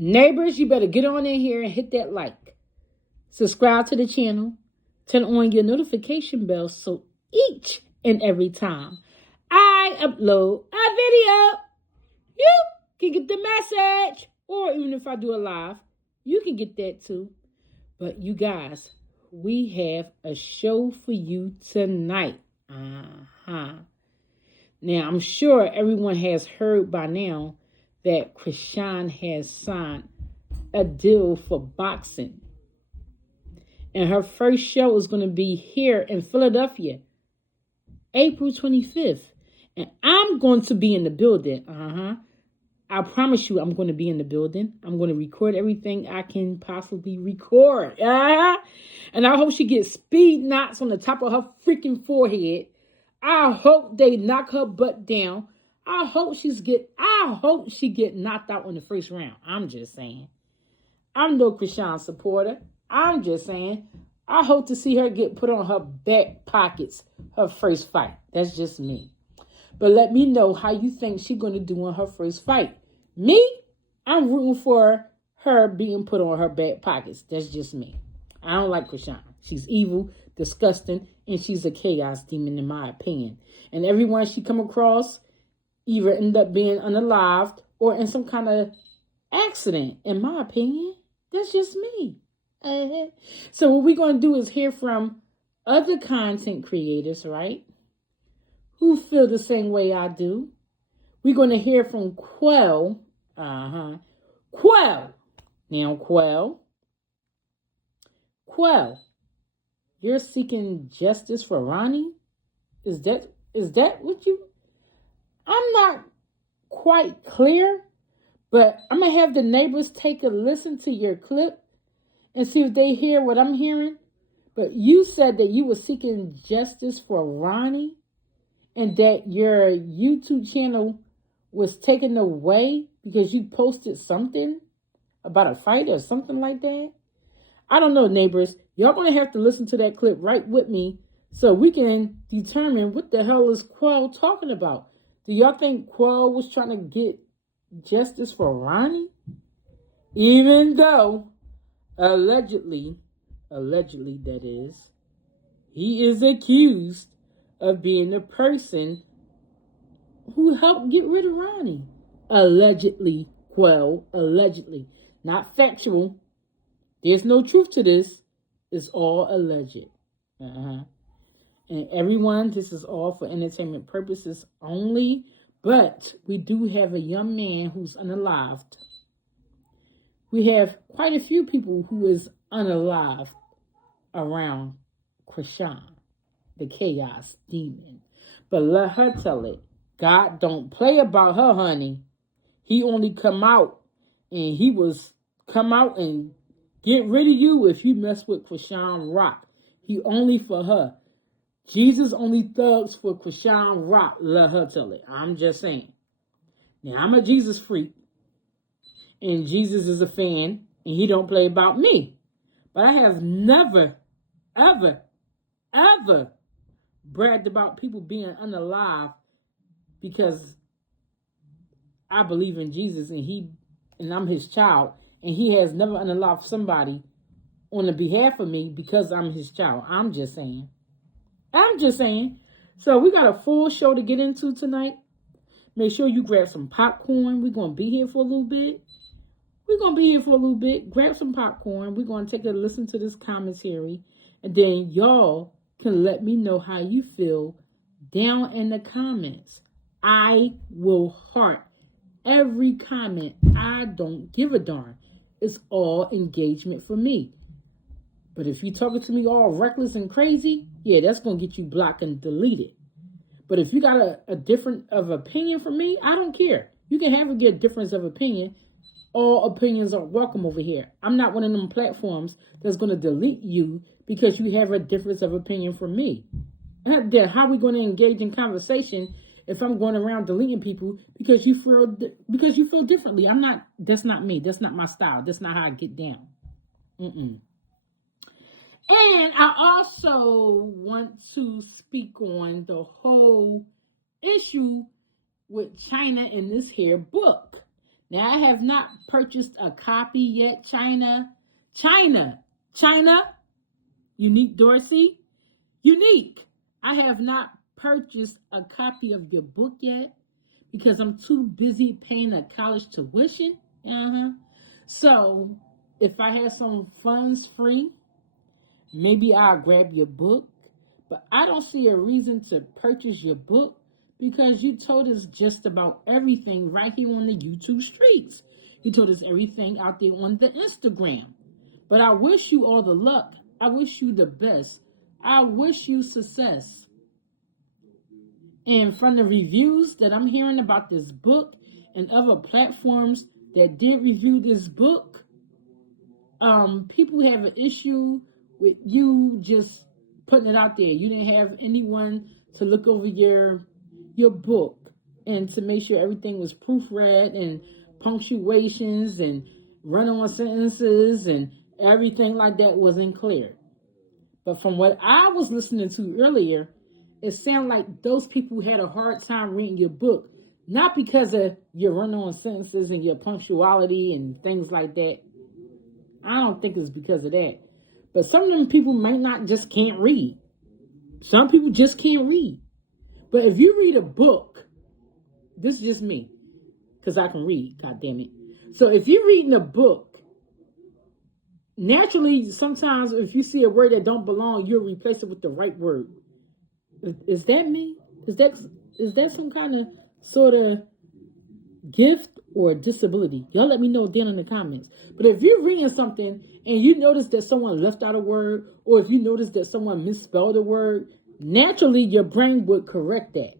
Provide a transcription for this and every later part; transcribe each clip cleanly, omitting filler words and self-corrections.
Neighbors, you better get on in here and hit that like. Subscribe to the channel. Turn on your notification bell so each and every time I upload a video, you can get the message. Or even if I do a live, you can get that too. But you guys, we have a show for you tonight. Now, I'm sure everyone has heard by now that Chrisean has signed a deal for boxing. And her first show is going to be here in Philadelphia, April 25th. And I'm going to be in the building. I promise you I'm going to be in the building. I'm going to record everything I can possibly record. And I hope she gets speed knots on the top of her freaking forehead. I hope they knock her butt down. I hope she get knocked out in the first round. I'm just saying. I'm no Chrisean supporter. I'm just saying. I hope to see her get put on her back pockets her first fight. That's just me. But let me know how you think she's going to do in her first fight. Me, I'm rooting for her being put on her back pockets. That's just me. I don't like Chrisean. She's evil, disgusting, and she's a chaos demon in my opinion. And everyone she come across either end up being unalived or in some kind of accident, in my opinion. That's just me. So what we're going to do is hear from other content creators, right? Who feel the same way I do. We're going to hear from Quell. Quell. Now, Quell, you're seeking justice for Ronnie? Is that what you... I'm not quite clear, but I'm going to have the neighbors take a listen to your clip and see if they hear what I'm hearing. But you said that you were seeking justice for Ronnie and that your YouTube channel was taken away because you posted something about a fight or something like that. I don't know, neighbors. Y'all going to have to listen to that clip right with me so we can determine what the hell is Quell talking about. Do y'all think Quell was trying to get justice for Ronnie? Even though, allegedly that is, he is accused of being the person who helped get rid of Ronnie. Allegedly, Quell, allegedly. Not factual. There's no truth to this. It's all alleged. And everyone, this is all for entertainment purposes only. But we do have a young man who's unalived. We have quite a few people who is unalived around Chrisean, the chaos demon. But let her tell it. God don't play about her, honey. He only come out and get rid of you if you mess with Chrisean Rock. He only for her. Jesus only thugs for Chrisean Rock. Let her tell it. I'm just saying. Now, I'm a Jesus freak. And Jesus is a fan. And he don't play about me. But I have never, ever bragged about people being unalive because I believe in Jesus and I'm his child. And he has never unalived somebody on the behalf of me because I'm his child. I'm just saying. So we got a full show to get into tonight. Make sure you grab some popcorn. We're going to be here for a little bit. Grab some popcorn. We're going to take a listen to this commentary. And then y'all can let me know how you feel down in the comments. I will heart every comment. I don't give a darn. It's all engagement for me. But if you're talking to me all reckless and crazy, yeah, that's going to get you blocked and deleted. But if you got a different of opinion from me, I don't care. You can have a difference of opinion. All opinions are welcome over here. I'm not one of them platforms that's going to delete you because you have a difference of opinion from me. And then how are we going to engage in conversation if I'm going around deleting people because you feel differently? That's not me. That's not my style. That's not how I get down. And I also want to speak on the whole issue with Chyna in this here book. Now, I have not purchased a copy yet, Chyna. Chyna, Unique Dorsey, Unique. I have not purchased a copy of your book yet because I'm too busy paying a college tuition. So, if I had some funds free, maybe I'll grab your book. But I don't see a reason to purchase your book because you told us just about everything right here on the YouTube streets. You told us everything out there on the Instagram. But I wish you all the luck. I wish you the best. I wish you success. And from the reviews that I'm hearing about this book and other platforms that did review this book, people have an issue with you just putting it out there. You didn't have anyone to look over your book and to make sure everything was proofread and punctuations and run-on sentences and everything like that wasn't clear. But from what I was listening to earlier, it sounded like those people had a hard time reading your book, not because of your run-on sentences and your punctuality and things like that. I don't think it's because of that. But some of them people might not just can't read. Some people just can't read. But if you read a book, this is just me, because I can read, God damn it. So if you're reading a book, naturally, sometimes if you see a word that don't belong, you'll replace it with the right word. Is that me? Is that some kind of sort of gift or disability? Y'all let me know down in the comments. But if you're reading something and you notice that someone left out a word, or if you notice that someone misspelled a word, naturally your brain would correct that.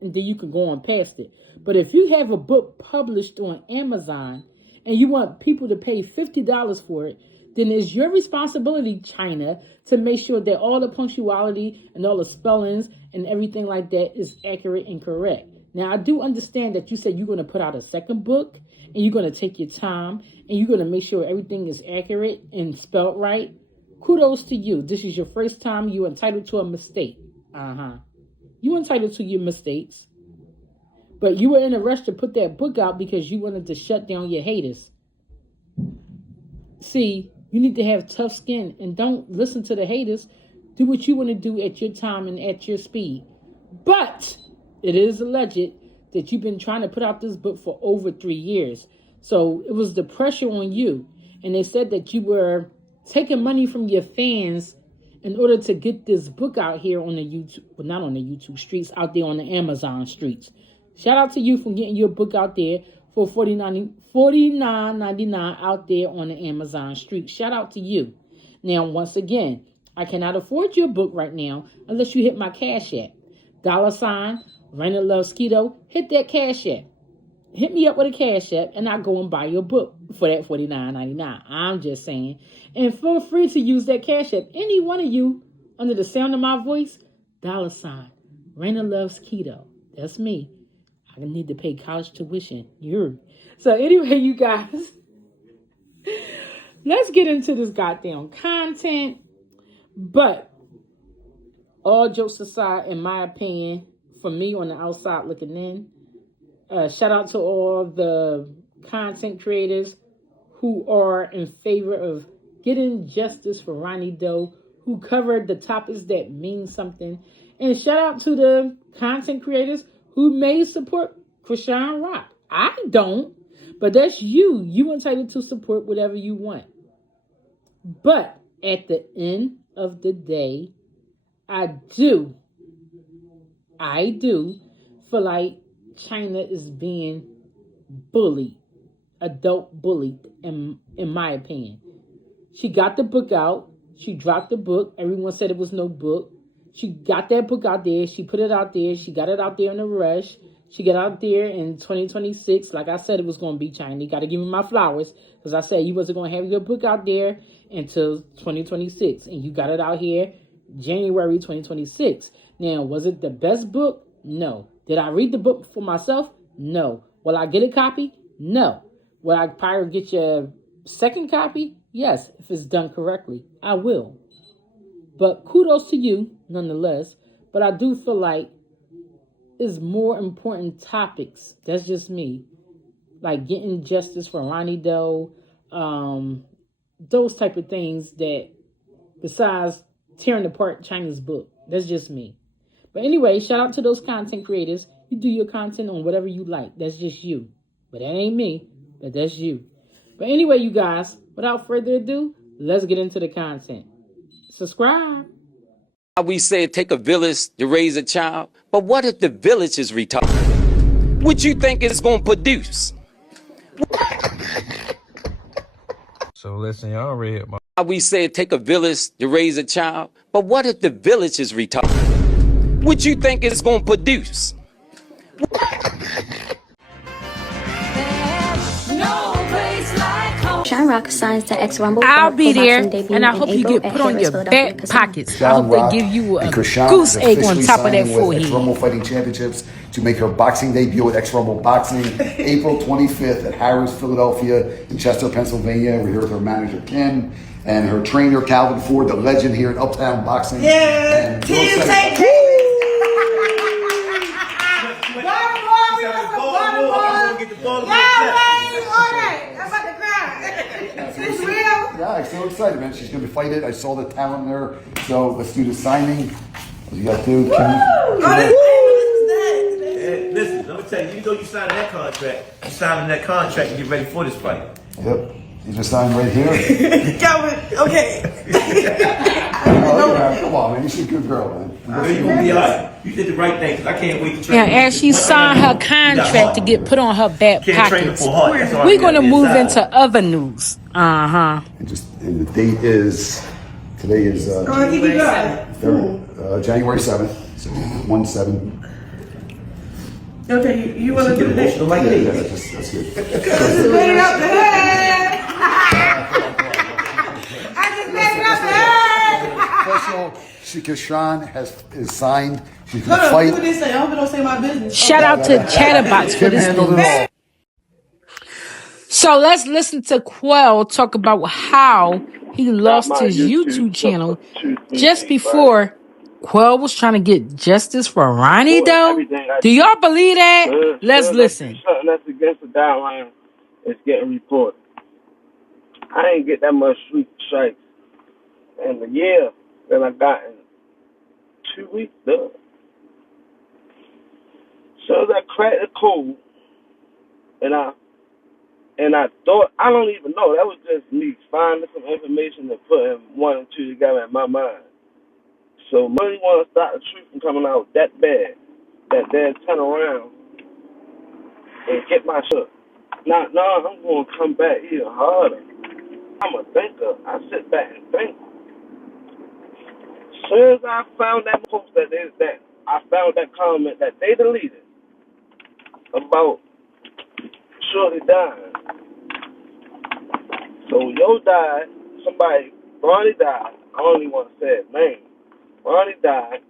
And then you can go on past it. But if you have a book published on Amazon and you want people to pay $50 for it, then it's your responsibility, Chyna, to make sure that all the punctuality and all the spellings and everything like that is accurate and correct. Now, I do understand that you said you're going to put out a second book and you're going to take your time and you're going to make sure everything is accurate and spelled right. Kudos to you. This is your first time. You're entitled to a mistake. You're entitled to your mistakes. But you were in a rush to put that book out because you wanted to shut down your haters. See, you need to have tough skin and don't listen to the haters. Do what you want to do at your time and at your speed. But it is alleged that you've been trying to put out this book for over 3 years. So it was the pressure on you. And they said that you were taking money from your fans in order to get this book out here on the YouTube, well, not on the YouTube streets, out there on the Amazon streets. Shout out to you for getting your book out there for $49.99 out there on the Amazon street. Shout out to you. Now, once again, I cannot afford your book right now unless you hit my Cash App. $ Raina Loves Keto. Hit that Cash App. Hit me up with a Cash App and I'll go and buy your book for that $49.99. I'm just saying. And feel free to use that Cash App. Any one of you under the sound of my voice, $ Raina Loves Keto. That's me. I need to pay college tuition. So anyway, you guys, let's get into this goddamn content. But all jokes aside, in my opinion, for me on the outside looking in, shout out to all the content creators who are in favor of getting justice for Ronnie Doe, who covered the topics that mean something. And shout out to the content creators who may support Chrisean Rock. I don't, but that's you. You entitled to support whatever you want. But at the end of the day, I do feel like Chyna is being bullied, adult bullied, in my opinion. She got the book out. She dropped the book. Everyone said it was no book. She got that book out there. She put it out there. She got it out there in a rush. She got out there in 2026. Like I said, it was going to be Chyna. You got to give me my flowers. Because I said you wasn't going to have your book out there until 2026. And you got it out here January 2026. Now, was it the best book? No. Did I read the book for myself? No. Will I get a copy? No. Will I probably get your second copy? Yes, if it's done correctly. I will. But kudos to you, nonetheless. But I do feel like it's more important topics, that's just me, like getting justice for Ronnie Doe, those type of things that besides tearing apart China's book. That's just me. But anyway, shout out to those content creators. You do your content on whatever you like. That's just you. But that ain't me. But that's you. But anyway, you guys, without further ado, let's get into the content. Subscribe. We say it take a village to raise a child, but what if the village is retarded? What you think it's gonna produce? So listen, y'all read my. We say it take a village to raise a child, but what if the village is retarded? What you think it's gonna produce? Chrisean Rock signs to ex-Rumble for I'll her be pro there, boxing debut and I in hope you April get at put on Harrah's your Philadelphia back Casino. pockets. I hope they give you a goose egg on top of that with forehead. Ex-Rumble Fighting Championships to make her boxing debut at Ex-Rumble Boxing, April 25th at Harrah's Philadelphia in Chester, Pennsylvania. We're here with her manager, Kim, and her trainer, Calvin Ford, the legend here at Uptown Boxing. Yeah, Team St. Yeah, I'm so excited, man. She's going to be fighting. I saw the talent there. So let's do the signing. What you got to do, Kim? Listen, let me tell you, even though you signed that contract, you signed that contract and get ready for this fight. Yep. You just signed right here. Calvin, okay. Come on, man. You're a good girl, man. You're going to be all right. You did the right thing, because I can't wait to train. Yeah, as she signed her contract to get put on her back pockets, we're going to move into other news. And the date is, today is January 7th. So 1/7. Okay, you want to do the next? Yeah, that's good. Put it up the head. I just made it up the head. First of all, Chrisean is signed. She's Hold going to on, fight. what did they say? I hope it don't say my business. Shout out to Chatterbox for Kim this handled it news. all. So let's listen to Quell talk about how he lost his YouTube channel just before Quell was trying to get justice for Ronnie Doe. Do y'all believe that? Let's listen. Something that's against the guideline is getting reported. I ain't get that much street strikes in the year that I got in 2 weeks, though. So as I cracked the code, and I thought, I don't even know, that was just me finding some information and putting one and two together in my mind. So money want to stop the truth from coming out that bad that they'll turn around and get my shit. Now, I'm going to come back even harder. I'm a thinker. I sit back and think. As soon as I found that post that I found that comment that they deleted about Shorty dying. So Yo died, Ronnie died. I don't even want to say his name. Ronnie died.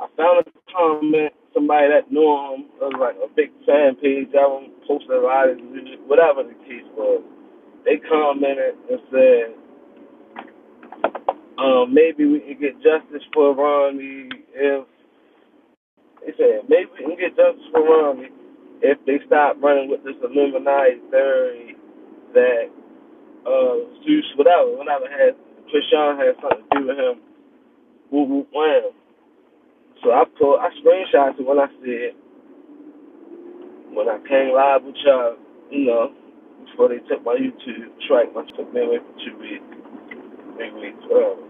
I found a comment, somebody that knew him, it was like a big fan page of him, posted a lot of music, whatever the case was. They commented and said, maybe we can get justice for Ronnie if they stop running with this Illuminati theory that Zeus, whatever had Chrisean had something to do with him. Woo woo wham. So I screenshot it when I said, when I came live with y'all, before they took my YouTube strike, I took me away for 2 weeks, 3 weeks, whatever.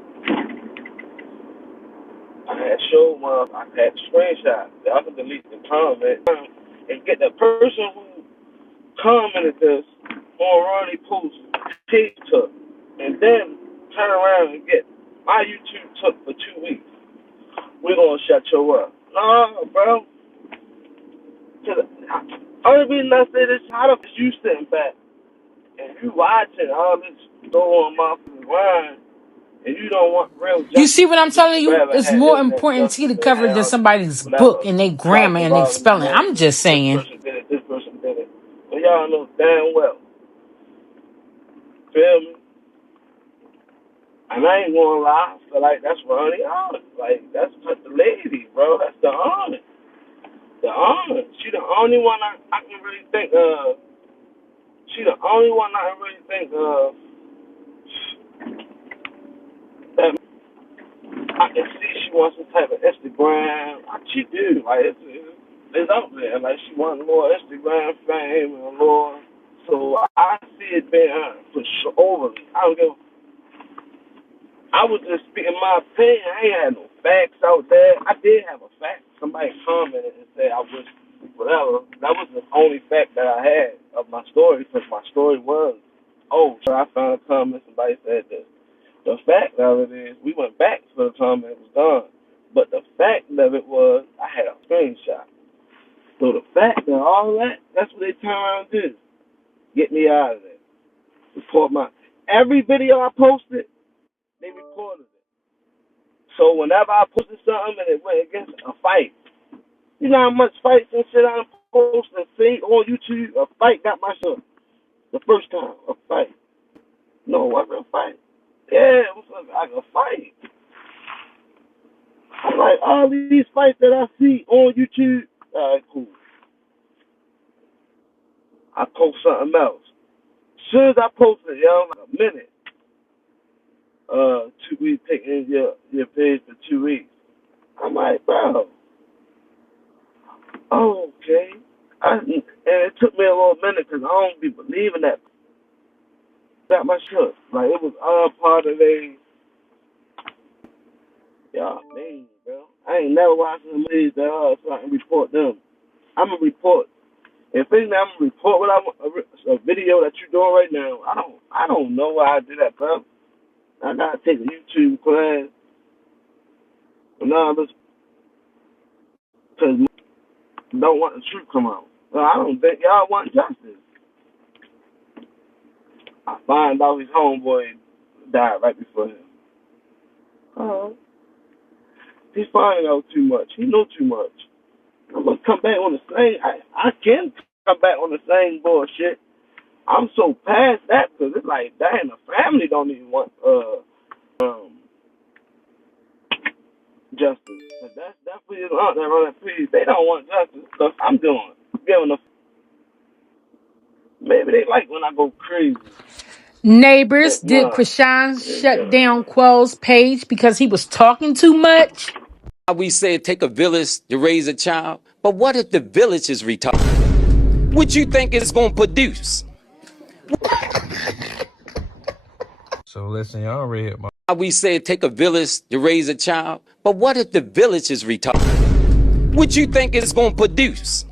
I had showed I had screenshot. I can delete the comment and get the person who commented this on Ronnie post tape took, and then turn around and get my YouTube took for 2 weeks. We're gonna shut you up. No, bro. Only reason I say this, how the f you sitting back and you watching all this go on my line and you don't want real justice? You see what I'm telling you? It's more important to get covered than somebody's book and they grammar and they spelling. I'm just saying. This person did it. But y'all know damn well. Feel me? And I ain't gonna lie, I feel like that's Ronnie honor. Like, that's the lady, bro. That's the honor. The honor. She the only one I can really think of She the only one I really think of that I can see she wants some type of Instagram. She do. Like, it's out there. Like, she wants more Instagram fame and more. So I see it being for sure overly. I don't give. I was just speaking my opinion. I ain't had no facts out there. I did have a fact. Somebody commented and said I was whatever. That was the only fact that I had of my story, because my story was, so I found a comment. Somebody said this. The fact of it is, we went back to the comment, it was gone. But the fact of it was, I had a screenshot. So the fact of all that, that's what they turn around and do. Get me out of there. Report every video I posted, they reported it. So whenever I posted something and it went against a fight, you know how much fights and shit I post and see on YouTube? A fight got my shit. The first time, a fight. No, it wasn't a fight. Yeah, it was like a fight. I'm like, all these fights that I see on YouTube, all right, cool. I post something else. As soon as I posted it, like a minute. 2 weeks taking your page for 2 weeks. I'm like, bro. Oh, okay. And it took me a little minute because I don't be believing that. Got my shit. Like, it was all part of y'all man, bro. I ain't never watching the movies that are so I can report them. I'm going to report. If anything, I'm going to report what I want, a video that you're doing right now. I don't know why I do that, bro. I got to take a YouTube class. Because don't want the truth come out. Well, I don't think y'all want justice. I find out his homeboy died right before him. Oh. He's finding out too much. He know too much. I'm going to come back on the same. I can come back on the same bullshit. I'm so past that because it's like, dang, the family don't even want justice. But that's definitely his aunt that run that piece. They don't want justice. Stuff I'm doing. Giving them. Maybe they like when I go crazy. Neighbors, did Chrisean shut down Quell's page because he was talking too much? We say it take a village to raise a child, but what if the village is retarded? What you think it's gonna produce? So listen, y'all read my. We say it take a village to raise a child, but what if the village is retarded? What you think it's gonna produce?